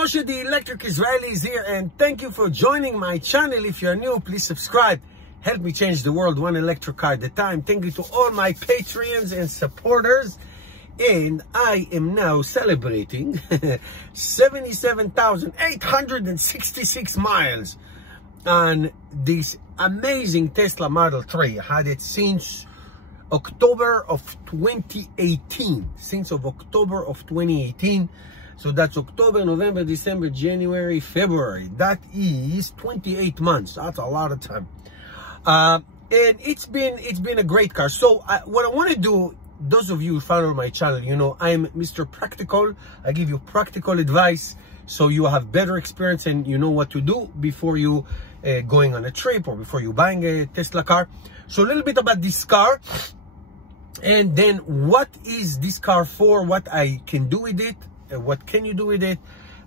Moshe, the Electric Israeli is here, and thank you for joining my channel. If you're new, please subscribe. Help me change the world one electric car at a time. Thank you to all my Patreons and supporters. And I am now celebrating 77,866 miles on this amazing Tesla Model 3. I had it since October of 2018. So that's October, November, December, January, February. That is 28 months. That's a lot of time. And it's been a great car. So what I want to do, those of you who follow my channel, you know I'm Mr. Practical. I give you practical advice so you have better experience and you know what to do before you going on a trip or before you buying a Tesla car. So a little bit about this car, and then what is this car for, what I can do with it, what can you do with it,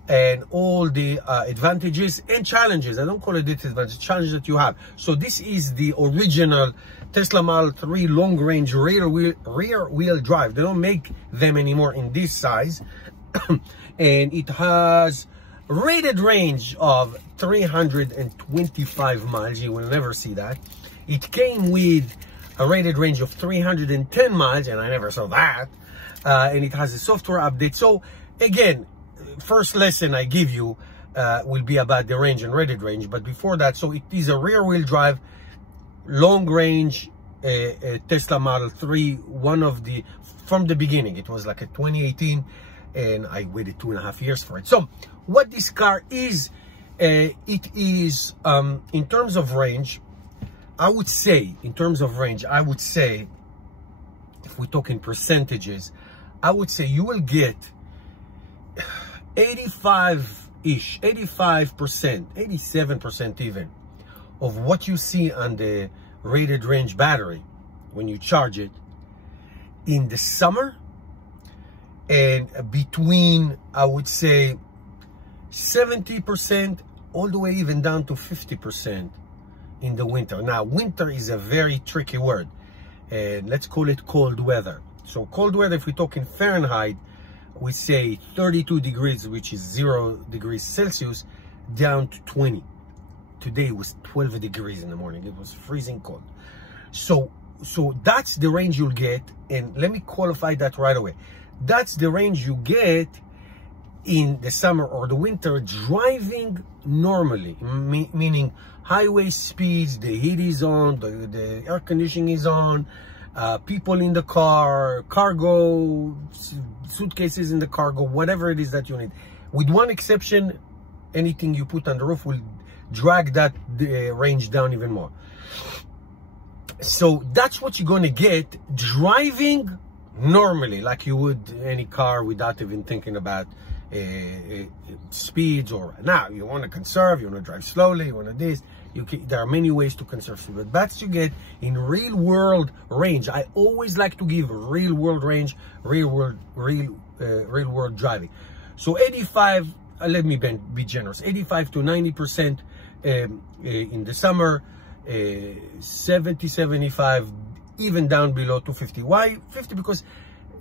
and all the advantages and challenges. I don't call it disadvantages, challenges that you have. So this is the original Tesla Model 3 long range rear wheel drive. They don't make them anymore in this size. And it has rated range of 325 miles. You will never see that. It came with a rated range of 310 miles, and I never saw that. And it has a software update. So again, first lesson I give you will be about the range and rated range. But before that, so it is a rear wheel drive, long range Tesla Model 3. One of the, from the beginning, it was like a 2018, and I waited 2.5 years for it. So what this car is, it is in terms of range, I would say, if we're talking percentages, I would say you will get 85-ish, 85%, 87% even of what you see on the rated range battery when you charge it in the summer, and between, I would say, 70% all the way even down to 50% in the winter. Now, winter is a very tricky word, and let's call it cold weather. So cold weather, if we talk in Fahrenheit, we say 32 degrees, which is 0 degrees Celsius, down to 20. Today it was 12 degrees in the morning. It was freezing cold. So that's the range you'll get. And let me qualify that right away. That's the range you get in the summer or the winter driving normally, meaning highway speeds, the heat is on, the air conditioning is on, people in the car, cargo, suitcases in the cargo, whatever it is that you need. With one exception, anything you put on the roof will drag that range down even more. So that's what you're going to get driving normally, like you would any car, without even thinking about speeds. Or now you want to conserve, you want to drive slowly, you want to this. There are many ways to conserve fuel, but that's you get in real world range. I always like to give real world range, real world driving. So 85, let me be generous, 85 to 90% in the summer, 70, 75, even down below to 50. Why 50? Because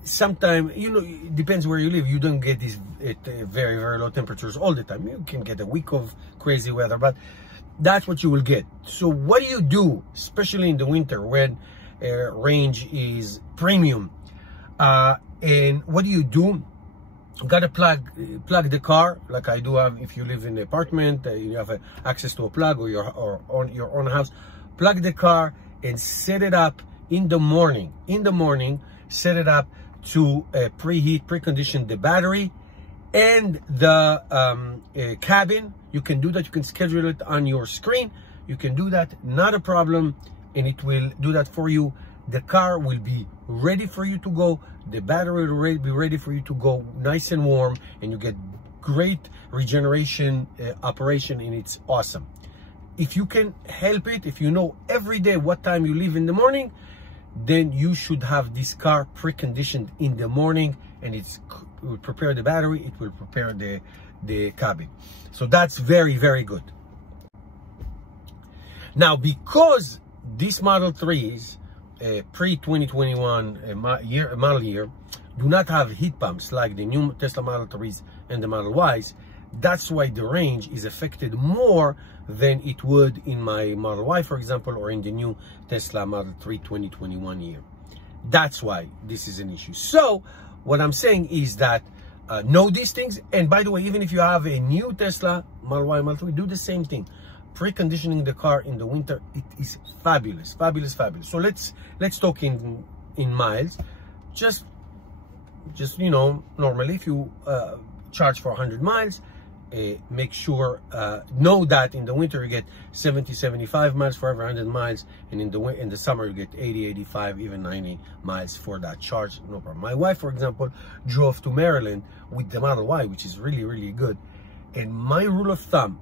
sometimes, you know, it depends where you live. You don't get these very, very low temperatures all the time. You can get a week of crazy weather, but that's what you will get. So what do you do, especially in the winter when range is premium? And what do? You got to plug the car, like I do have. If you live in an apartment, you have access to a plug, or your own house. Plug the car and set it up in the morning. Set it up to precondition the battery and the cabin. You can do that. You can schedule it on your screen. You can do that, not a problem, and it will do that for you. The car will be ready for you to go. The battery will be ready for you to go, nice and warm, and you get great regeneration operation, and it's awesome. If you can help it, if you know every day what time you leave in the morning, then you should have this car preconditioned in the morning, and it will prepare the battery, it will prepare the cabin. So that's very, very good. Now, because these Model 3s, pre-2021 model year, do not have heat pumps like the new Tesla Model 3s and the Model Ys, That's why the range is affected more than it would in my Model Y, for example, or in the new Tesla Model 3 2021 year. That's why this is an issue. So what I'm saying is that know these things. And by the way, even if you have a new Tesla Model Y, Model 3, do the same thing. Preconditioning the car in the winter, it is fabulous, fabulous, fabulous. So let's talk in miles. Just you know, normally if you charge for 100 miles, make sure, know that in the winter you get 70-75 miles for every 100 miles, and in the summer you get 80-85, even 90 miles for that charge. No problem. My wife, for example, drove to Maryland with the Model Y, which is really, really good. And my rule of thumb,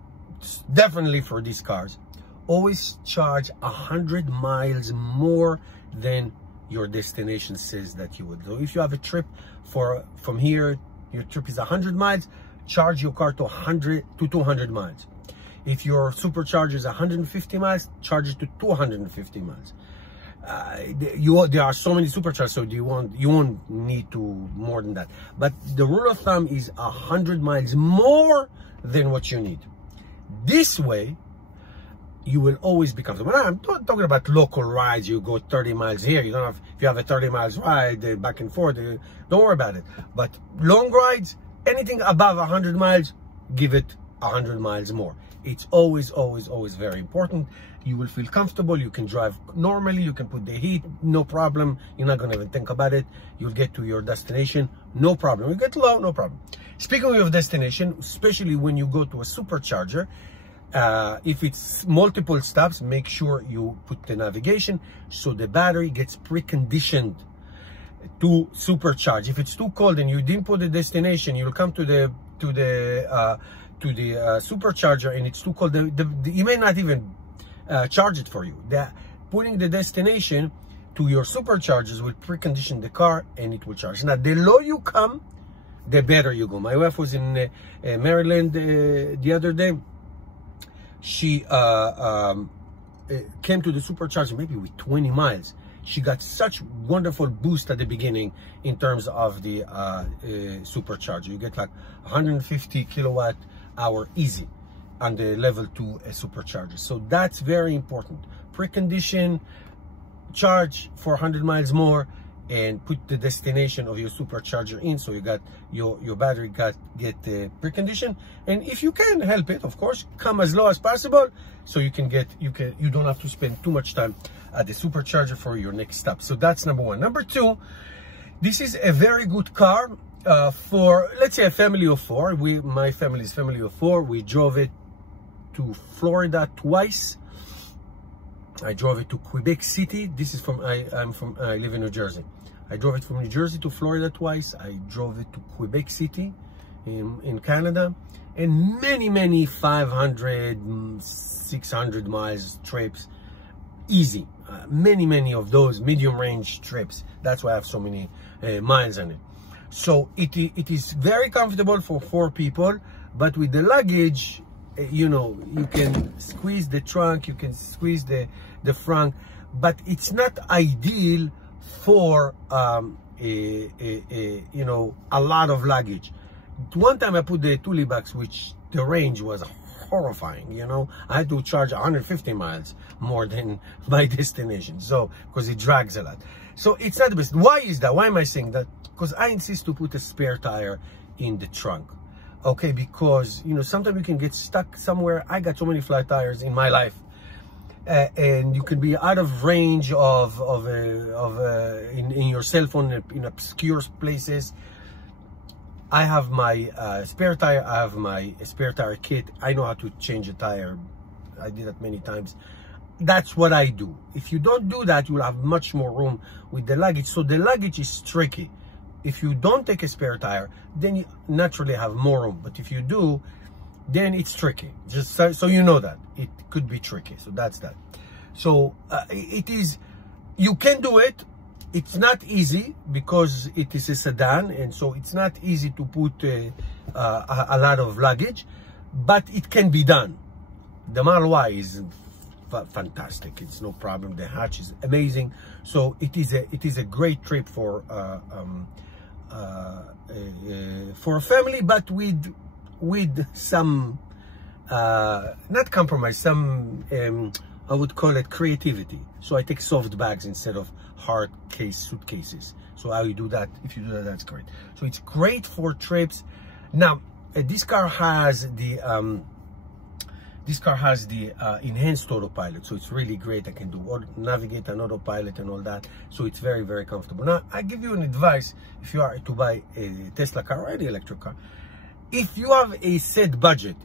definitely for these cars, always charge 100 miles more than your destination says that you would. So if you have a trip from here, your trip is 100 miles, charge your car to 100 to 200 miles. If your supercharger is 150 miles, charge it to 250 miles. There are so many superchargers, so you won't need to more than that. But the rule of thumb is 100 miles more than what you need. This way, you will always be comfortable. I'm not talking about local rides. You go 30 miles here. You don't have, if you have a 30 miles ride back and forth, don't worry about it. But long rides, anything above 100 miles, give it 100 miles more. It's always, always, always very important. You will feel comfortable. You can drive normally. You can put the heat, no problem. You're not going to even think about it. You'll get to your destination, no problem. You get low, no problem. Speaking of destination, especially when you go to a supercharger, if it's multiple stops, make sure you put the navigation so the battery gets preconditioned to supercharge. If it's too cold and you didn't put the destination, you'll come to the supercharger and it's too cold. You may not even charge it for you. Putting the destination to your superchargers will precondition the car and it will charge. Now, the lower you come, the better you go. My wife was in Maryland the other day. She came to the supercharger maybe with 20 miles. She got such wonderful boost at the beginning in terms of the supercharger. You get like 150 kilowatt hour easy on the level 2 supercharger. So that's very important. Precondition, charge for 100 miles more, and put the destination of your supercharger in, so you got your battery get preconditioned. And if you can help it, of course, come as low as possible, so you don't have to spend too much time at the supercharger for your next stop. So that's number one. Number two, this is a very good car for, let's say, a family of four. My family is family of four. We drove it to Florida twice. I drove it to Quebec City. This is I live in New Jersey. I drove it from New Jersey to Florida twice. I drove it to Quebec City in Canada, and many 500, 600 miles trips, easy. Many of those medium range trips. That's why I have so many miles on it. So it is very comfortable for 4 people, but with the luggage, you know, you can squeeze the trunk, you can squeeze the front, but it's not ideal for you know, a lot of luggage. One time I put the Thule bags, which the range was horrifying. You know, I had to charge 150 miles more than my destination, so because it drags a lot. So it's not the best. Why is that? Why am I saying that? Because I insist to put a spare tire in the trunk. Okay, because, you know, sometimes you can get stuck somewhere. I got so many flat tires in my life, and you can be out of range in your cell phone in obscure places. I have my spare tire. I have my spare tire kit. I know how to change a tire. I did that many times. That's what I do. If you don't do that, you'll have much more room with the luggage. So the luggage is tricky. If you don't take a spare tire, then you naturally have more room. But if you do, then it's tricky. Just so you know that it could be tricky. So that's that. So it is, you can do it. It's not easy because it is a sedan, and so it's not easy to put a lot of luggage, but it can be done. The Model Y is fantastic. It's no problem. The hatch is amazing. So it is a great trip for a family, but with with some, not compromise, some, I would call it creativity. So I take soft bags instead of hard case suitcases. So how you do that, if you do that, that's great. So it's great for trips. Now, this car has the enhanced autopilot, so it's really great. I can do navigate on autopilot and all that, so it's very, very comfortable. Now, I give you an advice if you are to buy a Tesla car or any electric car. If you have a set budget,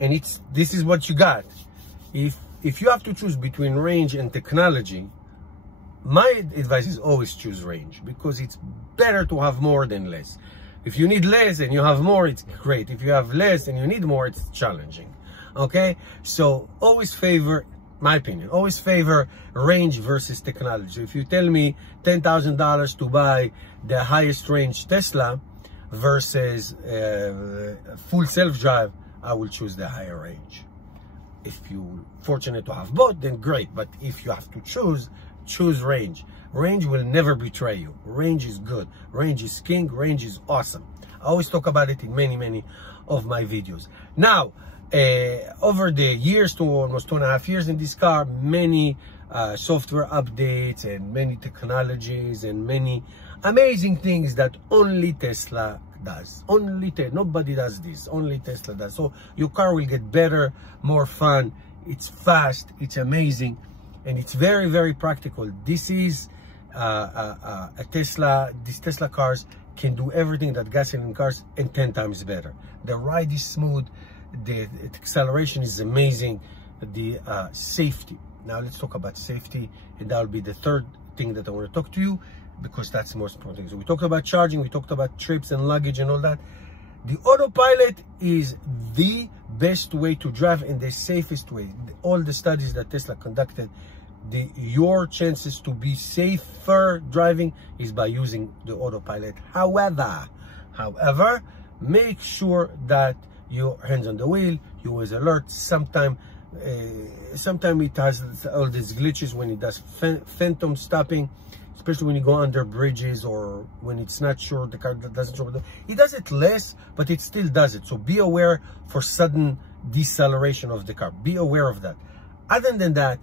and this is what you got, if you have to choose between range and technology, my advice is always choose range, because it's better to have more than less. If you need less and you have more, it's great. If you have less and you need more, it's challenging. Okay? So always favor, my opinion, always favor range versus technology. So if you tell me $10,000 to buy the highest range Tesla versus full self-drive, I will choose the higher range. If you're fortunate to have both, then great. But if you have to choose range. Range will never betray you. Range is good. Range is king. Range is awesome. I always talk about it in many of my videos. Now, over the years, to almost 2.5 years in this car, many software updates and many technologies and many amazing things that only Tesla does. Nobody does this. Only Tesla does. So your car will get better, more fun. It's fast. It's amazing. And it's very, very practical. This is a Tesla. These Tesla cars can do everything that gasoline cars and 10 times better. The ride is smooth. The acceleration is amazing. The safety. Now let's talk about safety, and that will be the third thing that I want to talk to you, because that's the most important thing. So we talked about charging, we talked about trips and luggage and all that. The autopilot is the best way to drive and the safest way. All the studies that Tesla conducted, your chances to be safer driving is by using the autopilot. However, make sure that your hands on the wheel, you always alert. Sometimes it has all these glitches when it does phantom stopping, especially when you go under bridges or when it's not sure, the car doesn't show. It does it less, but it still does it. So be aware for sudden deceleration of the car. Be aware of that. Other than that,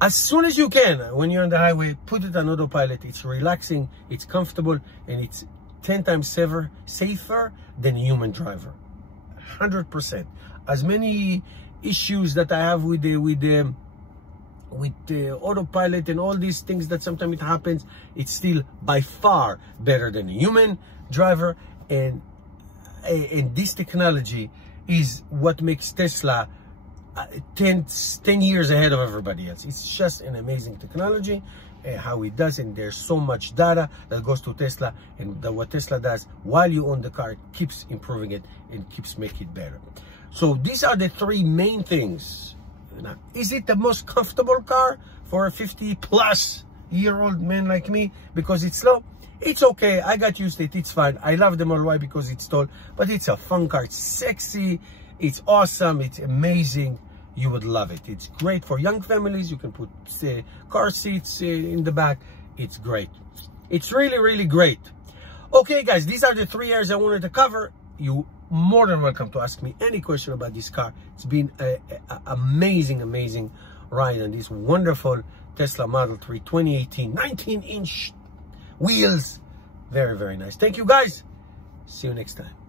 as soon as you can, when you're on the highway, put it on autopilot. It's relaxing, it's comfortable, and it's 10 times safer than a human driver. 100%. As many issues that I have with the autopilot and all these things that sometimes it happens, it's still by far better than a human driver. And this technology is what makes Tesla 10 years ahead of everybody else. It's just an amazing technology, how it does, and there's so much data that goes to Tesla, and what Tesla does while you own the car keeps improving it and keeps making it better. So these are the three main things. Now, is it the most comfortable car for a 50-plus-year-old man like me because it's slow? It's okay. I got used to it. It's fine. I love the Model Y because it's tall, but it's a fun car. It's sexy. It's awesome. It's amazing. You would love it. It's great for young families. You can put car seats in the back. It's great. It's really, really great. Okay, guys, these are the 3 areas I wanted to cover. You more than welcome to ask me any question about this car. It's been an amazing ride on this wonderful Tesla Model 3 2018 19-inch wheels. Very, very nice. Thank you, guys. See you next time.